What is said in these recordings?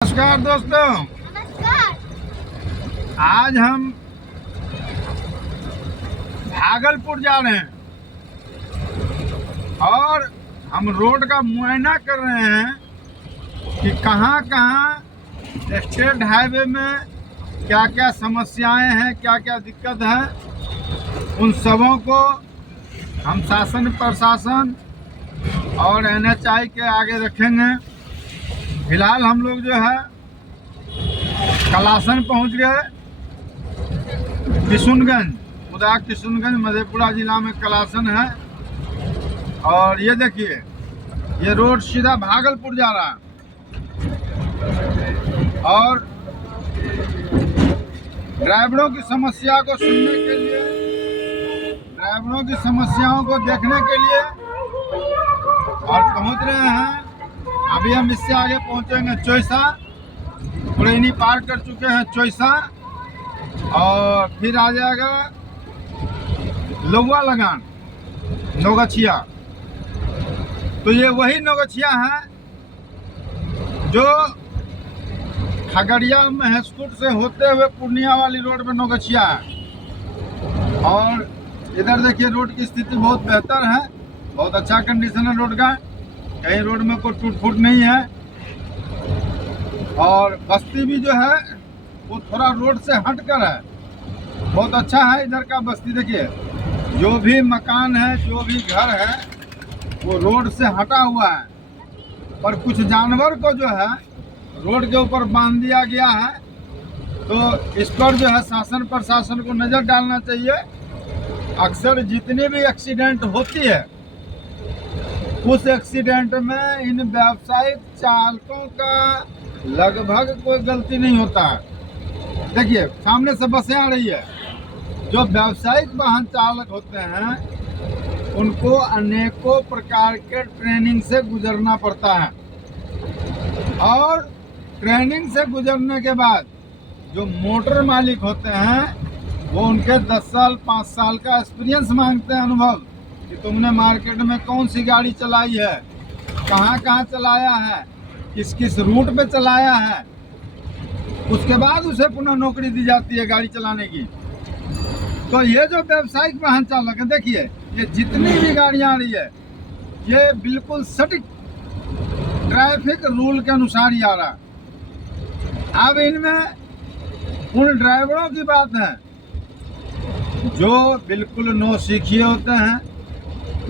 नमस्कार दोस्तों। नमस्कार। आज हम भागलपुर जा रहे हैं और हम रोड का मुआयना कर रहे हैं कि कहाँ कहाँ स्टेट हाईवे में क्या क्या समस्याएं हैं, क्या क्या दिक्कत है। उन सबों को हम शासन प्रशासन और NHAI के आगे रखेंगे। फिलहाल हम लोग जो है कलासन पहुंच गए, किशुनगंज, खुदा किशुनगंज मधेपुरा जिला में कलासन है। और ये देखिए, ये रोड सीधा भागलपुर जा रहा है। और ड्राइवरों की समस्या को सुनने के लिए, ड्राइवरों की समस्याओं को देखने के लिए और पहुंच रहे हैं। अभी हम इससे आगे पहुंचेंगे चोइसा, पुरैनी पार कर चुके हैं चोइसा, और फिर आ जाएगा लौवा लगान, नौगछिया। तो ये वही नौगछिया है जो खगड़िया महसकुट से होते हुए पूर्णिया वाली रोड में नौगछिया है। और इधर देखिए रोड की स्थिति बहुत बेहतर है, बहुत अच्छा कंडीशन है रोड का, कहीं रोड में कोई टूट फूट नहीं है। और बस्ती भी जो है वो थोड़ा रोड से हट कर है, बहुत अच्छा है इधर का बस्ती। देखिए जो भी मकान है, जो भी घर है, वो रोड से हटा हुआ है। पर कुछ जानवर को जो है रोड के ऊपर बांध दिया गया है। तो इस पर जो है शासन प्रशासन को नज़र डालना चाहिए। अक्सर जितनी भी एक्सीडेंट होती है, उस एक्सीडेंट में इन व्यावसायिक चालकों का लगभग कोई गलती नहीं होता है। देखिए सामने से बसें आ रही है। जो व्यावसायिक वाहन चालक होते हैं उनको अनेकों प्रकार के ट्रेनिंग से गुजरना पड़ता है। और ट्रेनिंग से गुजरने के बाद जो मोटर मालिक होते हैं वो उनके 10 साल 5 साल का एक्सपीरियंस मांगते हैं, अनुभव, कि तुमने मार्केट में कौन सी गाड़ी चलाई है, कहाँ कहाँ चलाया है, किस किस रूट पे चलाया है। उसके बाद उसे पुनः नौकरी दी जाती है गाड़ी चलाने की। तो ये जो व्यावसायिक वाहन चालक है, देखिए ये जितनी भी गाड़ियाँ आ रही है ये बिल्कुल सटीक ट्रैफिक रूल के अनुसार ही आ रहा है। अब इनमें उन ड्राइवरों की बात है जो बिल्कुल नौसिखिए होते हैं,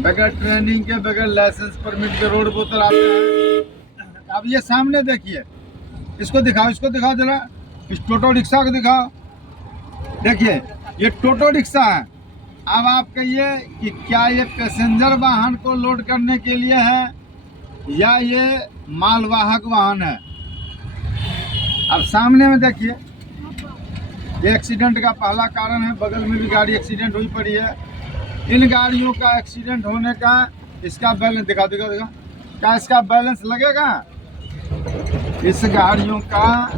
बगैर ट्रेनिंग के, बगैर लाइसेंस परमिट के रोड पर उतर आते हैं। अब ये सामने देखिए, इसको दिखाओ, इसको दिखाओ जरा, इस टोटो रिक्शा को दिखाओ। देखिए ये टोटो रिक्शा है। अब आप कहिए कि क्या ये पैसेंजर वाहन को लोड करने के लिए है या ये मालवाहक वाहन है। अब सामने में देखिए, ये एक्सीडेंट का पहला कारण है। बगल में भी गाड़ी एक्सीडेंट हुई पड़ी है। इन गाड़ियों का एक्सीडेंट होने का इसका बैलेंस दिखा, क्या इसका बैलेंस लगेगा? इस गाड़ियों का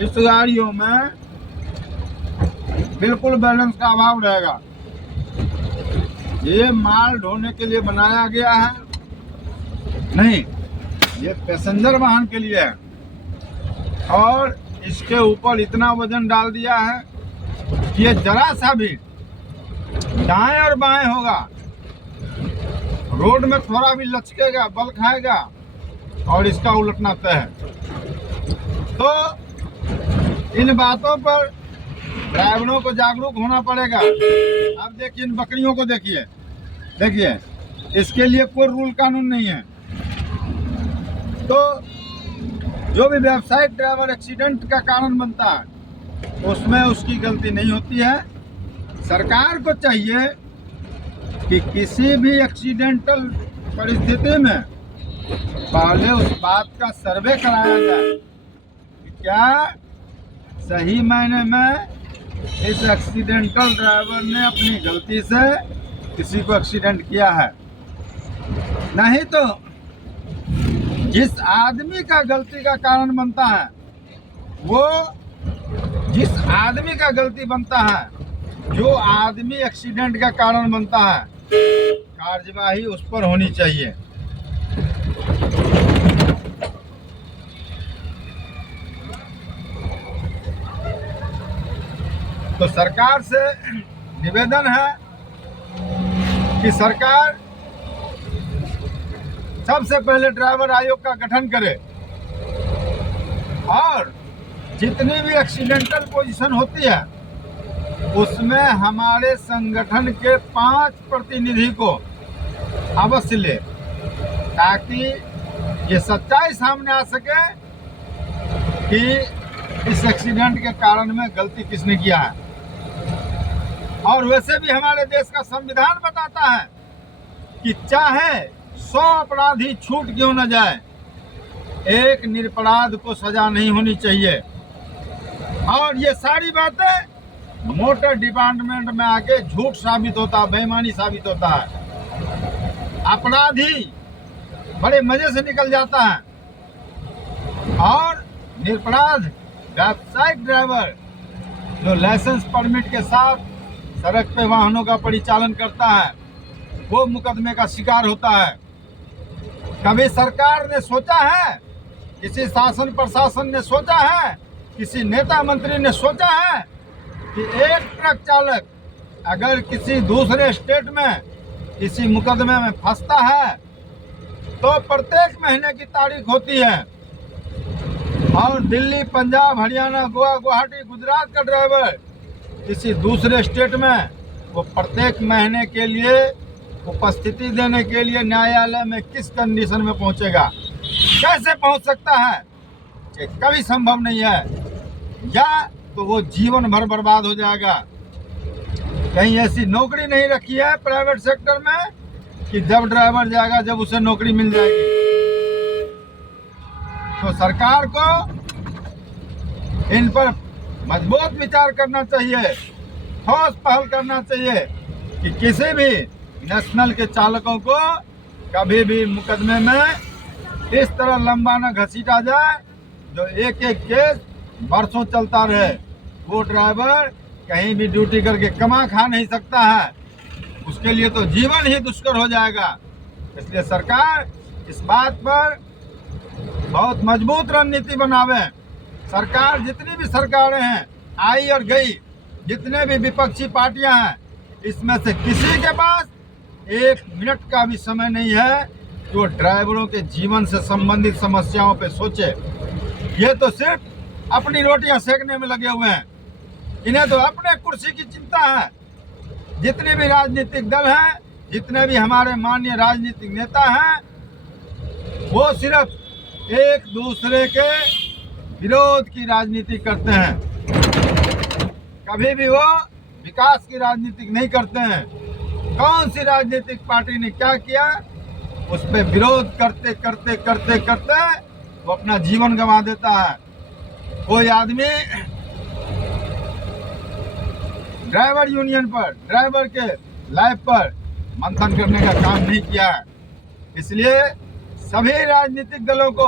इस गाड़ियों में बिल्कुल बैलेंस का अभाव रहेगा। ये माल ढोने के लिए बनाया गया है नहीं, ये पैसेंजर वाहन के लिए है। और इसके ऊपर इतना वजन डाल दिया है कि ये जरा सा भी दाएं और बाएं होगा, रोड में थोड़ा भी लचकेगा, बल खाएगा और इसका उलटना तय है। तो इन बातों पर ड्राइवरों को जागरूक होना पड़ेगा। अब देखिए इन बकरियों को देखिए, देखिए इसके लिए कोई रूल कानून नहीं है। तो जो भी व्यावसायिक ड्राइवर एक्सीडेंट का कारण बनता है उसमें उसकी गलती नहीं होती है। सरकार को चाहिए कि किसी भी एक्सीडेंटल परिस्थिति में पहले उस बात का सर्वे कराया जाए कि क्या सही मायने में इस एक्सीडेंटल ड्राइवर ने अपनी गलती से किसी को एक्सीडेंट किया है। नहीं तो जिस आदमी का गलती का कारण बनता है वो जिस आदमी का गलती बनता है, जो आदमी एक्सीडेंट का कारण बनता है, कार्यवाही उस पर होनी चाहिए। तो सरकार से निवेदन है कि सरकार सबसे पहले ड्राइवर आयोग का गठन करे और जितनी भी एक्सीडेंटल पोजीशन होती है उसमें हमारे संगठन के 5 प्रतिनिधि को अवश्य ले, ताकि ये सच्चाई सामने आ सके कि इस एक्सीडेंट के कारण में गलती किसने किया है। और वैसे भी हमारे देश का संविधान बताता है कि चाहे 100 अपराधी छूट क्यों न जाए, एक निरपराध को सजा नहीं होनी चाहिए। और ये सारी बातें मोटर डिपार्टमेंट में आके झूठ साबित होता है, बेईमानी साबित होता है। अपराधी बड़े मजे से निकल जाता है और निरपराध व्यावसायिक ड्राइवर जो लाइसेंस परमिट के साथ सड़क पे वाहनों का परिचालन करता है वो मुकदमे का शिकार होता है। कभी सरकार ने सोचा है, किसी शासन प्रशासन ने सोचा है, किसी नेता मंत्री ने सोचा है कि एक ट्रक चालक अगर किसी दूसरे स्टेट में किसी मुकदमे में फंसता है तो प्रत्येक महीने की तारीख होती है और दिल्ली, पंजाब, हरियाणा, गोवा, गुवाहाटी, गुजरात का ड्राइवर किसी दूसरे स्टेट में वो प्रत्येक महीने के लिए उपस्थिति देने के लिए न्यायालय में किस कंडीशन में पहुंचेगा, कैसे पहुंच सकता है, ये कभी संभव नहीं है। या तो वो जीवन भर बर्बाद हो जाएगा। कहीं ऐसी नौकरी नहीं रखी है प्राइवेट सेक्टर में कि जब ड्राइवर जाएगा जब उसे नौकरी मिल जाएगी। तो सरकार को इन पर मजबूत विचार करना चाहिए, ठोस पहल करना चाहिए कि किसी भी नेशनल के चालकों को कभी भी मुकदमे में इस तरह लंबा न घसीटा जाए जो एक एक केस बरसों चलता रहे। वो ड्राइवर कहीं भी ड्यूटी करके कमा खा नहीं सकता है, उसके लिए तो जीवन ही दुष्कर हो जाएगा। इसलिए सरकार इस बात पर बहुत मजबूत रणनीति बनावे। सरकार जितनी भी सरकारें हैं आई और गई, जितने भी विपक्षी पार्टियां हैं, इसमें से किसी के पास 1 मिनट का भी समय नहीं है जो ड्राइवरों के जीवन से संबंधित समस्याओं पे सोचे। ये तो सिर्फ अपनी रोटियां सेकने में लगे हुए हैं, इन्हें तो अपने कुर्सी की चिंता है। जितने भी राजनीतिक दल हैं, जितने भी हमारे माननीय राजनीतिक नेता हैं, वो सिर्फ एक दूसरे के विरोध की राजनीति करते हैं, कभी भी वो विकास की राजनीति नहीं करते हैं। कौन सी राजनीतिक पार्टी ने क्या किया उस पर विरोध करते करते करते करते वो अपना जीवन गंवा देता है। कोई आदमी ड्राइवर यूनियन पर, ड्राइवर के लाइफ पर मंथन करने का काम नहीं किया है। इसलिए सभी राजनीतिक दलों को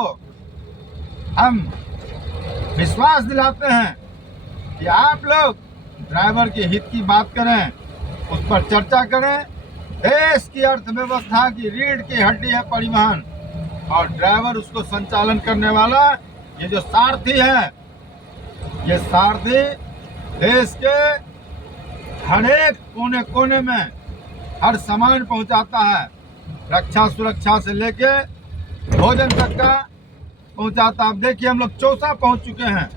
हम विश्वास दिलाते हैं कि आप लोग ड्राइवर के हित की बात करें, उस पर चर्चा करें। देश की अर्थव्यवस्था की रीढ़ की हड्डी है परिवहन, और ड्राइवर उसको संचालन करने वाला ये जो सारथी है, ये सारथी देश के हर एक कोने कोने में हर सामान पहुंचाता है, रक्षा सुरक्षा से लेके भोजन तक का पहुंचाता। अब देखिए हम लोग चौसा पहुंच चुके हैं।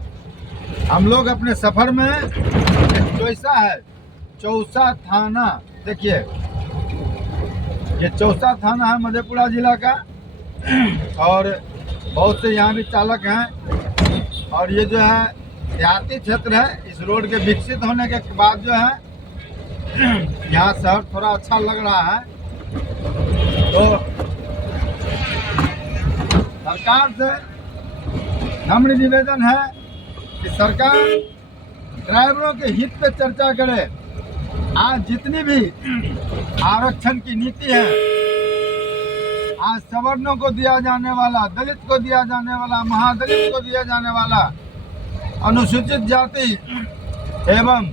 हम लोग अपने सफर में चौसा है, चौसा थाना, देखिए ये चौसा थाना है मधेपुरा जिला का, और बहुत से यहाँ भी चालक हैं। और ये जो है देहाती क्षेत्र है। इस रोड के विकसित होने के बाद जो है यहाँ शहर थोड़ा अच्छा लग रहा है। तो सरकार से नम्र निवेदन है कि सरकार ड्राइवरों के हित पे चर्चा करे। आज जितनी भी आरक्षण की नीति है, आज सवर्णों को दिया जाने वाला, दलित को दिया जाने वाला, महादलित को दिया जाने वाला अनुसूचित जाति एवं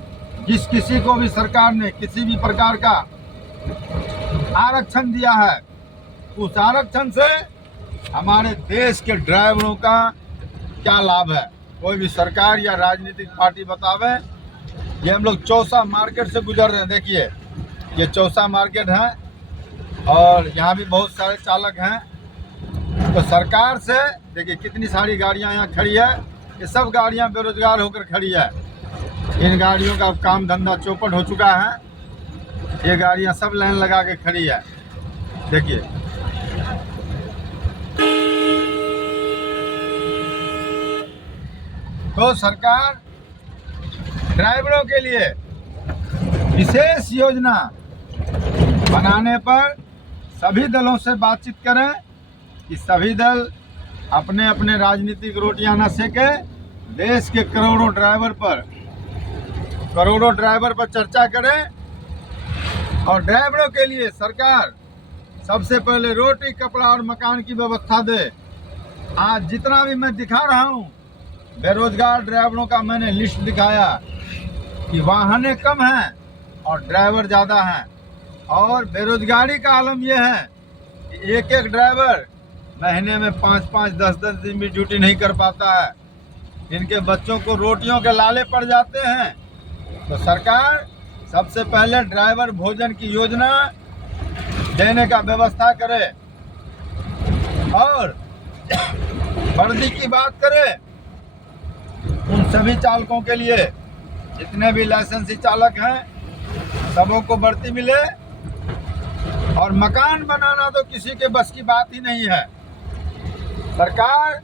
जिस किसी को भी सरकार ने किसी भी प्रकार का आरक्षण दिया है, उस आरक्षण से हमारे देश के ड्राइवरों का क्या लाभ है, कोई भी सरकार या राजनीतिक पार्टी बतावे। ये हम लोग चौसा मार्केट से गुजर रहे हैं। देखिए, ये चौसा मार्केट है और यहाँ भी बहुत सारे चालक हैं। तो सरकार से देखिए कितनी सारी गाड़ियाँ यहाँ खड़ी है। ये सब गाड़ियाँ बेरोजगार होकर खड़ी है। इन गाड़ियों का काम धंधा चौपट हो चुका है। ये गाड़ियाँ सब लाइन लगा के खड़ी है। देखिए, तो सरकार ड्राइवरों के लिए विशेष योजना बनाने पर सभी दलों से बातचीत करें कि सभी दल अपने अपने राजनीतिक रोटियां न सेके। देश के करोड़ों ड्राइवर पर चर्चा करें और ड्राइवरों के लिए सरकार सबसे पहले रोटी, कपड़ा और मकान की व्यवस्था दे। आज जितना भी मैं दिखा रहा हूँ बेरोजगार ड्राइवरों का, मैंने लिस्ट दिखाया कि वाहनें कम हैं और ड्राइवर ज़्यादा हैं। और बेरोजगारी का आलम यह है कि एक एक ड्राइवर महीने में 5-5, 10-10 दिन भी ड्यूटी नहीं कर पाता है। इनके बच्चों को रोटियों के लाले पड़ जाते हैं। तो सरकार सबसे पहले ड्राइवर भोजन की योजना देने का व्यवस्था करे और वर्दी की बात करे। उन सभी चालकों के लिए, जितने भी लाइसेंसी चालक हैं, सबों को बढ़ती मिले। और मकान बनाना तो किसी के बस की बात ही नहीं है। सरकार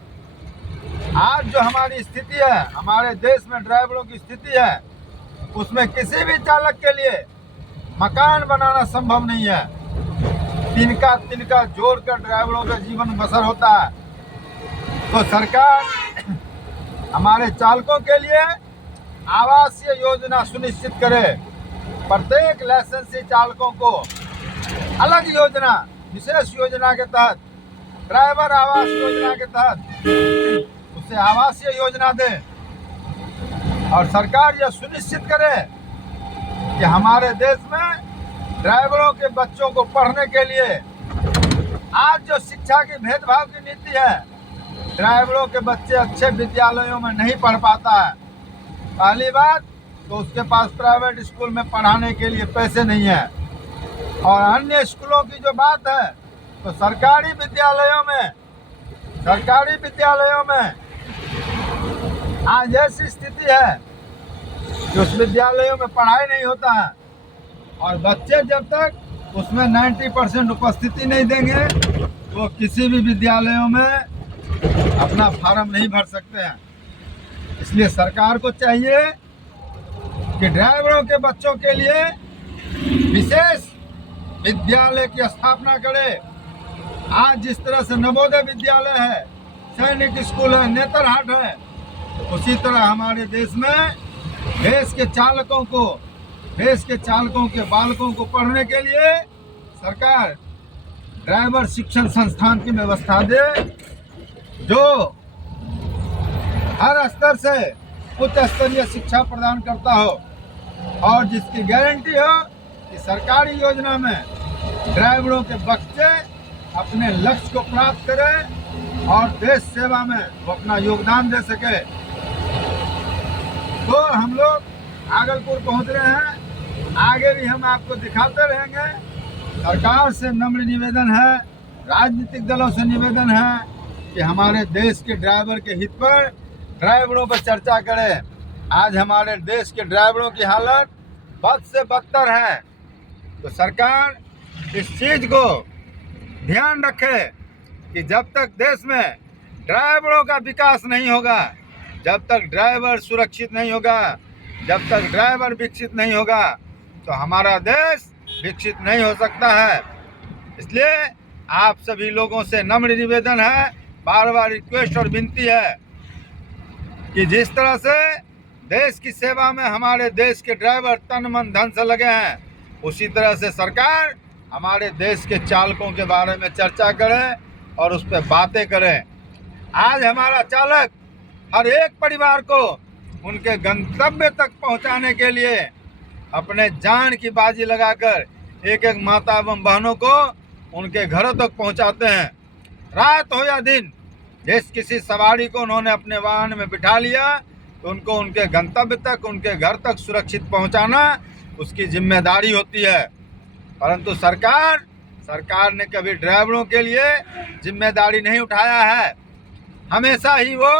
आज जो हमारी स्थिति है, हमारे देश में ड्राइवरों की स्थिति है, उसमें किसी भी चालक के लिए मकान बनाना संभव नहीं है। तिनका तिनका जोड़कर ड्राइवरों का जीवन बसर होता है। तो सरकार हमारे चालकों के लिए आवासीय योजना सुनिश्चित करे। प्रत्येक लाइसेंसी चालकों को अलग योजना, विशेष योजना के तहत, ड्राइवर आवास योजना के तहत उसे आवासीय योजना दे। और सरकार यह सुनिश्चित करे कि हमारे देश में ड्राइवरों के बच्चों को पढ़ने के लिए, आज जो शिक्षा की भेदभाव की नीति है, ड्राइवरों के बच्चे अच्छे विद्यालयों में नहीं पढ़ पाता है। पहली बात तो उसके पास प्राइवेट स्कूल में पढ़ाने के लिए पैसे नहीं है। और अन्य स्कूलों की जो बात है, तो सरकारी विद्यालयों में आज ऐसी स्थिति है कि उस विद्यालयों में पढ़ाई नहीं होता है। और बच्चे जब तक उसमें 90% उपस्थिति नहीं देंगे तो किसी भी विद्यालयों में अपना फॉर्म नहीं भर सकते हैं। इसलिए सरकार को चाहिए कि ड्राइवरों के बच्चों के लिए विशेष विद्यालय की स्थापना करे। आज जिस तरह से नवोदय विद्यालय है, सैनिक स्कूल है, नेतरहाट है, उसी तरह हमारे देश में देश के चालकों के बालकों को पढ़ने के लिए सरकार ड्राइवर शिक्षण संस्थान की व्यवस्था दे, जो हर स्तर से उच्च स्तरीय शिक्षा प्रदान करता हो और जिसकी गारंटी हो कि सरकारी योजना में ड्राइवरों के बच्चे अपने लक्ष्य को प्राप्त करें और देश सेवा में वो अपना योगदान दे सके। तो हम लोग भागलपुर पहुंच रहे हैं, आगे भी हम आपको दिखाते रहेंगे। सरकार से नम्र निवेदन है, राजनीतिक दलों से निवेदन है कि हमारे देश के ड्राइवर के हित पर ड्राइवरों पर चर्चा करें। आज हमारे देश के ड्राइवरों की हालत बद से बदतर है। तो सरकार इस चीज़ को ध्यान रखे कि जब तक देश में ड्राइवरों का विकास नहीं होगा, जब तक ड्राइवर सुरक्षित नहीं होगा, जब तक ड्राइवर विकसित नहीं होगा, तो हमारा देश विकसित नहीं हो सकता है। इसलिए आप सभी लोगों से नम्र निवेदन है, बार बार रिक्वेस्ट और विनती है कि जिस तरह से देश की सेवा में हमारे देश के ड्राइवर तन मन धन से लगे हैं, उसी तरह से सरकार हमारे देश के चालकों के बारे में चर्चा करें और उस पर बातें करें। आज हमारा चालक हर एक परिवार को उनके गंतव्य तक पहुंचाने के लिए अपने जान की बाजी लगाकर एक एक माता एवं बहनों को उनके घरों तक पहुंचाते हैं। रात हो या दिन, जिस किसी सवारी को उन्होंने अपने वाहन में बिठा लिया तो उनको उनके गंतव्य तक, उनके घर तक सुरक्षित पहुंचाना उसकी जिम्मेदारी होती है। परंतु सरकार ने कभी ड्राइवरों के लिए जिम्मेदारी नहीं उठाया है। हमेशा ही वो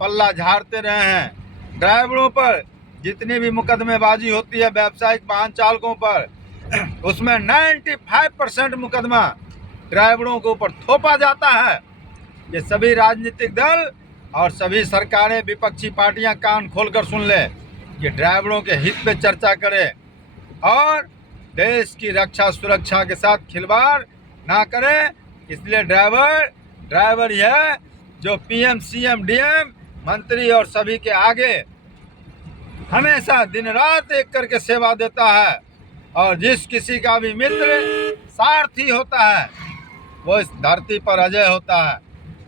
पल्ला झाड़ते रहे हैं। ड्राइवरों पर जितनी भी मुकदमेबाजी होती है व्यावसायिक वाहन चालकों पर, उसमें 95% मुकदमा ड्राइवरों के ऊपर थोपा जाता है। ये सभी राजनीतिक दल और सभी सरकारें, विपक्षी पार्टियां कान खोलकर सुन ले कि ड्राइवरों के हित पे चर्चा करें और देश की रक्षा सुरक्षा के साथ खिलवाड़ ना करें। इसलिए ड्राइवर ही है जो पीएम, सीएम, डीएम, मंत्री और सभी के आगे हमेशा दिन रात एक करके सेवा देता है। और जिस किसी का भी मित्र सारथी होता है वो इस धरती पर अजय होता है।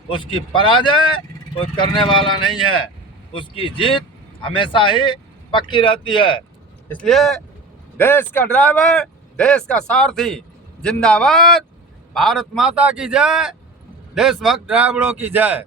उसकी पराजय कोई करने वाला नहीं है, उसकी जीत हमेशा ही पक्की रहती है। इसलिए देश का ड्राइवर, देश का सारथी जिंदाबाद। भारत माता की जय, देशभक्त ड्राइवरों की जय।